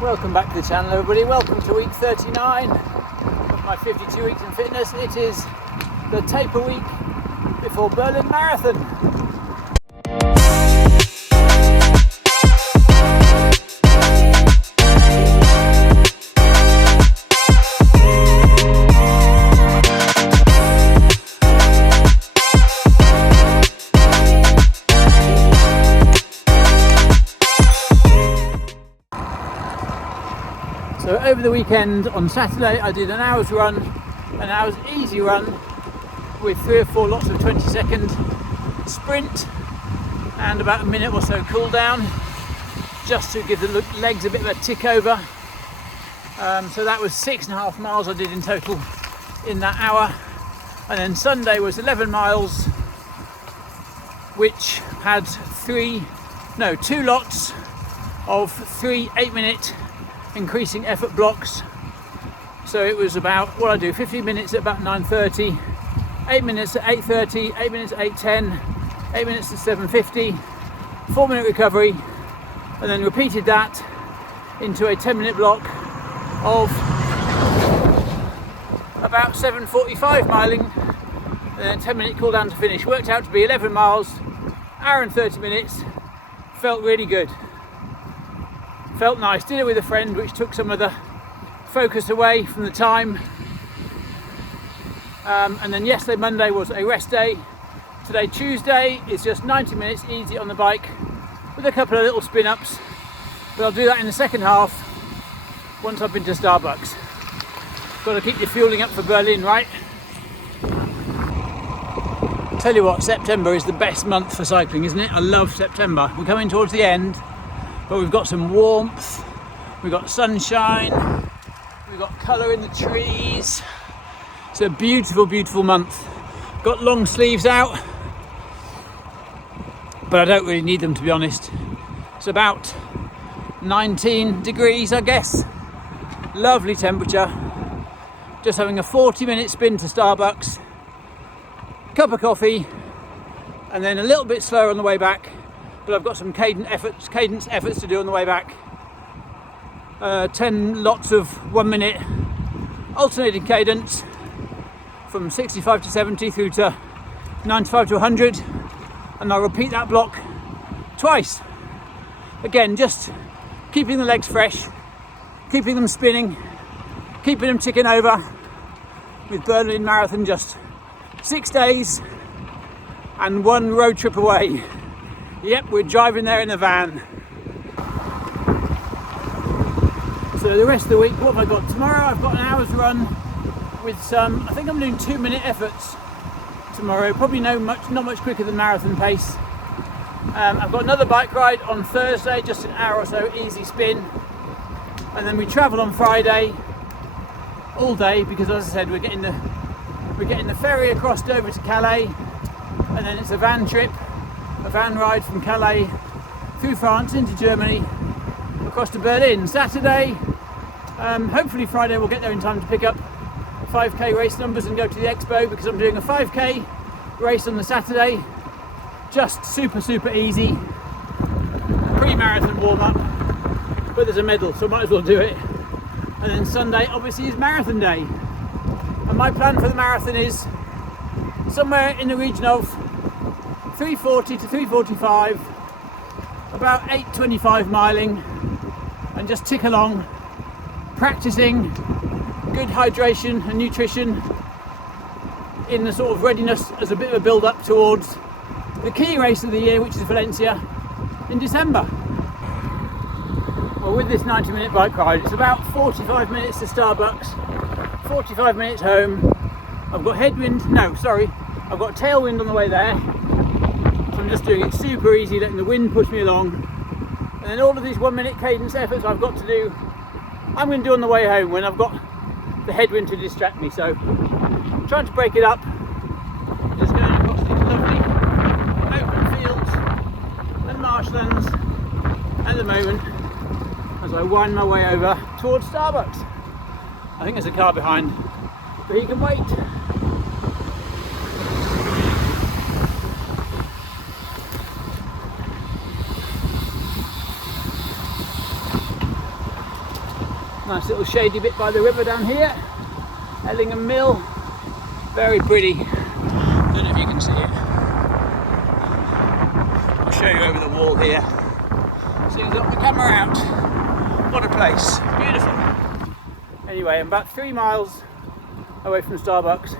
Welcome back to the channel, everybody. Welcome to week 39 of my 52 weeks in fitness. It is the taper week before Berlin Marathon. So over the weekend on Saturday I did an hour's run, an hour's easy run with 3 or 4 lots of 20-second sprint and about a minute or so cool down, just to give the legs a bit of a tick over. So that was 6.5 miles I did in total in that hour. And then Sunday was 11 miles, which had 2 lots of 3 8-minute increasing effort blocks. So it was about, 15 minutes at about 9:30, 8 minutes at 8:30, 8 minutes at 8:10, 8 minutes at 7:50, 4-minute recovery, and then repeated that into a 10-minute block of about 7:45 miling, and then a 10-minute cool down to finish. Worked out to be 11 miles, hour and 30 minutes. Felt really good. Felt nice. Did it with a friend, which took some of the focus away from the time. And then yesterday, Monday, was a rest day. Today, Tuesday, is just 90 minutes easy on the bike with a couple of little spin ups. But I'll do that in the second half once I've been to Starbucks. Got to keep your fueling up for Berlin, right? Tell you what, September is the best month for cycling, isn't it? I love September. We're coming towards the end, but we've got some warmth, we've got sunshine, we've got colour in the trees. It's a beautiful, beautiful month. Got long sleeves out, but I don't really need them, to be honest. It's about 19 degrees, I guess. Lovely temperature. Just having a 40-minute spin to Starbucks, cup of coffee, and then a little bit slower on the way back. But I've got some cadence efforts to do on the way back. 10 lots of 1 minute alternating cadence from 65 to 70 through to 95 to 100, and I'll repeat that block twice. Again, just keeping the legs fresh, keeping them spinning, keeping them ticking over, with Berlin Marathon just 6 days and 1 road trip away. Yep, we're driving there in a van. So the rest of the week, what have I got? Tomorrow I've got an hour's run with some, I think I'm doing 2-minute efforts tomorrow, probably not much quicker than marathon pace. I've got another bike ride on Thursday, just an hour or so, easy spin. And then we travel on Friday all day, because as I said, we're getting the ferry across Dover to Calais, and then it's a van ride from Calais through France into Germany across to Berlin. Saturday, hopefully Friday we'll get there in time to pick up 5k race numbers and go to the expo, because I'm doing a 5k race on the Saturday, just super easy pre-marathon warm-up, but there's a medal, so I might as well do it. And then Sunday obviously is marathon day, and my plan for the marathon is somewhere in the region of 340 to 345, about 8:25 miling, and just tick along, practicing good hydration and nutrition in the sort of readiness as a bit of a build up towards the key race of the year, which is Valencia in December. Well, with this 90-minute bike ride, it's about 45 minutes to Starbucks, 45 minutes home. I've got I've got tailwind on the way there. I'm just doing it super easy, letting the wind push me along. And then all of these 1-minute cadence efforts I'm going to do on the way home when I've got the headwind to distract me. So I'm trying to break it up, just going across these lovely open fields and marshlands at the moment as I wind my way over towards Starbucks. I think there's a car behind, but he can wait. Nice little shady bit by the river down here. Ellingham Mill. Very pretty. Don't know if you can see it. I'll show you over the wall here. So you can got the camera out. What a place. Beautiful. Anyway, I'm about 3 miles away from Starbucks.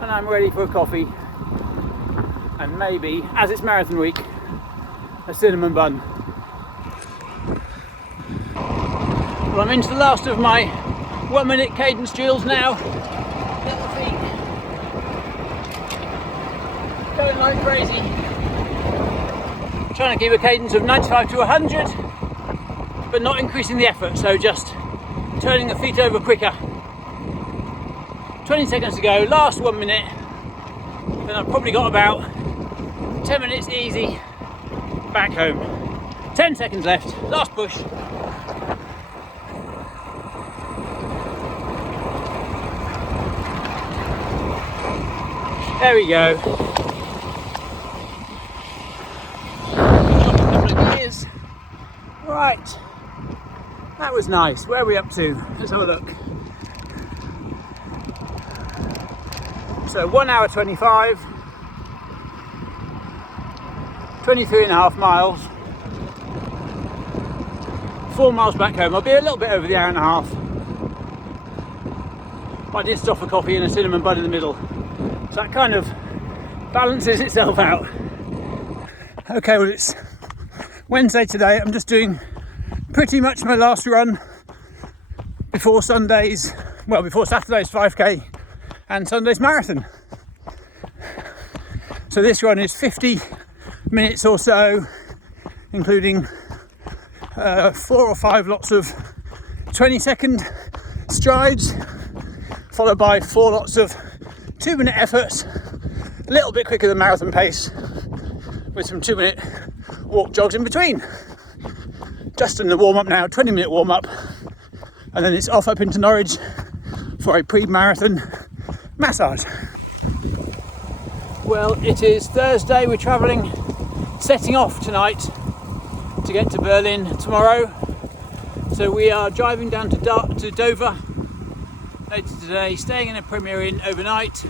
And I'm ready for a coffee. And maybe, as it's marathon week, a cinnamon bun. Well, I'm into the last of my 1 minute cadence drills now. Little feet going like crazy. Trying to keep a cadence of 95 to 100, but not increasing the effort, so just turning the feet over quicker. 20 seconds to go, last 1 minute. Then I've probably got about 10 minutes easy back home. 10 seconds left, last push. There we go. A couple of gears. Right, that was nice. Where are we up to? Let's have a look. So 1 hour 25, 23.5 miles, 4 miles back home. I'll be a little bit over the hour and a half. But I did stop for coffee and a cinnamon bun in the middle. So that kind of balances itself out. Okay, well, it's Wednesday today. I'm just doing pretty much my last run before Saturday's 5k and Sunday's marathon. So this run is 50 minutes or so, including 4 or 5 lots of 20-second strides, followed by 4 lots of 2-minute efforts, a little bit quicker than marathon pace, with some 2-minute walk jogs in between. Just in the warm-up now, 20-minute warm-up, and then it's off up into Norwich for a pre-marathon massage. Well, it is Thursday. We're setting off tonight to get to Berlin tomorrow. So we are driving down to Dover later today, staying in a Premier Inn overnight,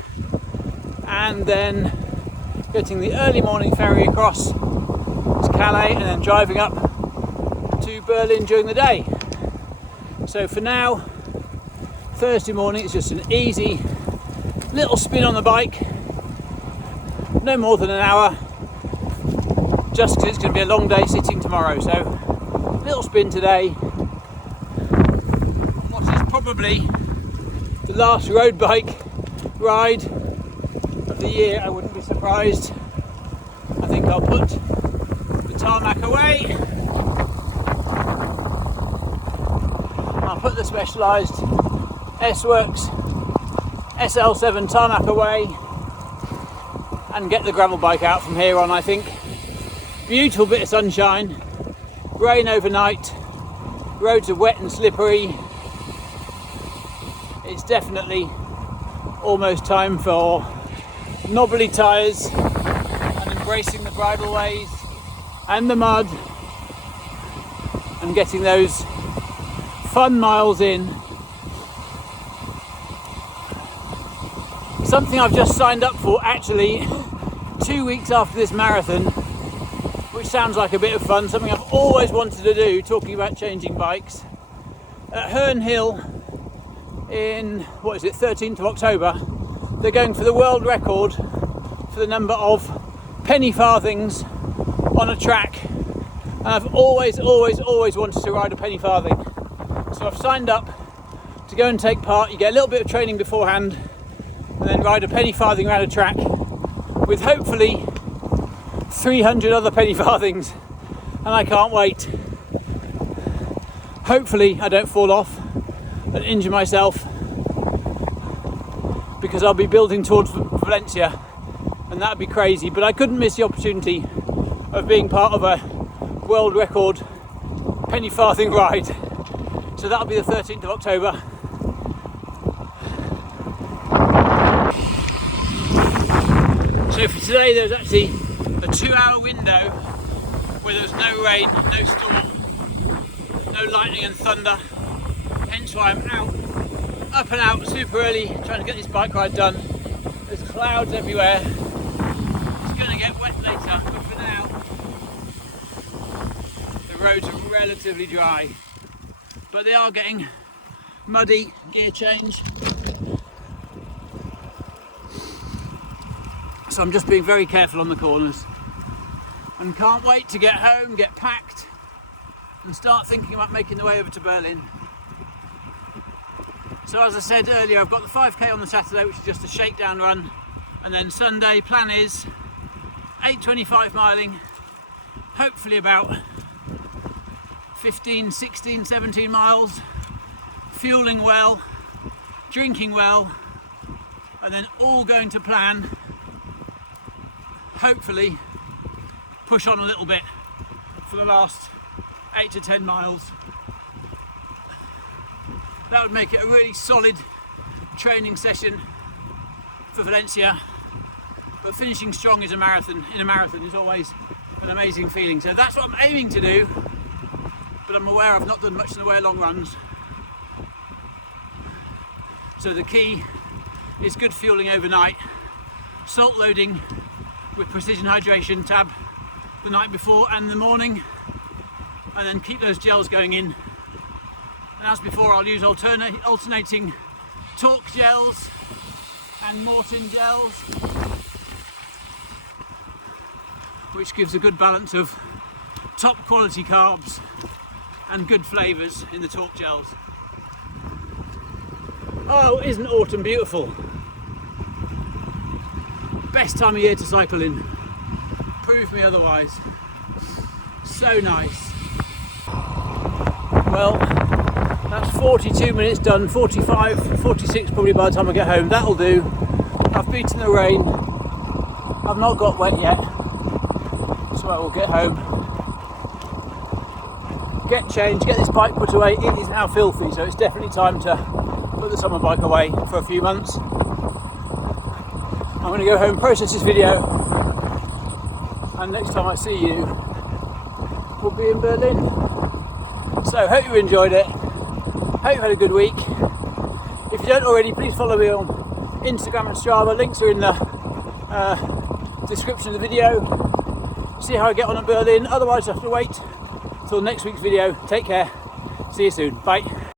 and then getting the early morning ferry across to Calais, and then driving up to Berlin during the day. So for now, Thursday morning, it's just an easy little spin on the bike, no more than an hour, just because it's going to be a long day sitting tomorrow. So little spin today, what is probably the last road bike ride of the year. I wouldn't be surprised. I think I'll put the tarmac away. I'll put the Specialized S-Works SL7 tarmac away and get the gravel bike out from here on, I think. Beautiful bit of sunshine, rain overnight, roads are wet and slippery. It's definitely almost time for knobbly tyres and embracing the bridleways and the mud and getting those fun miles in. Something I've just signed up for actually 2 weeks after this marathon, which sounds like a bit of fun, something I've always wanted to do, talking about changing bikes. At Herne Hill in, 13th of October, they're going for the world record for the number of penny farthings on a track. And I've always wanted to ride a penny farthing. So I've signed up to go and take part. You get a little bit of training beforehand and then ride a penny farthing around a track with hopefully 300 other penny farthings, and I can't wait. Hopefully I don't fall off and injure myself, because I'll be building towards Valencia and that'd be crazy, but I couldn't miss the opportunity of being part of a world record penny farthing ride. So that'll be the 13th of October. So for today there's actually a 2-hour window where there's no rain, no storm, no no lightning and thunder, hence why I'm up and out super early trying to get this bike ride done. There's clouds everywhere. It's going to get wet later, but for now the roads are relatively dry, but they are getting muddy. Gear change, so I'm just being very careful on the corners, and can't wait to get home, get packed and start thinking about making the way over to Berlin. So as I said earlier, I've got the 5k on the Saturday, which is just a shakedown run, and then Sunday plan is 8:25 miling, hopefully about 15, 16, 17 miles, fueling well, drinking well, and then all going to plan. Hopefully push on a little bit for the last 8 to 10 miles. That would make it a really solid training session for Valencia. But finishing strong is in a marathon is always an amazing feeling. So that's what I'm aiming to do, but I'm aware I've not done much in the way of long runs. So the key is good fueling overnight, salt loading with precision hydration tab the night before and the morning, and then keep those gels going in. And as before, I'll use alternating Torque gels and Morton gels, which gives a good balance of top quality carbs and good flavours in the Torque gels. Oh, isn't autumn beautiful? Best time of year to cycle in. Prove me otherwise. So nice. Well, that's 42 minutes done, 45, 46 probably by the time I get home. That'll do. I've beaten the rain. I've not got wet yet, so I will get home, get changed, get this bike put away. It is now filthy, so it's definitely time to put the summer bike away for a few months. I'm going to go home, process this video, and next time I see you, we'll be in Berlin. So, hope you enjoyed it. Hope you had a good week. If you don't already, please follow me on Instagram and Strava. Links are in the description of the video. See how I get on at Berlin. Otherwise, I have to wait till next week's video. Take care. See you soon. Bye.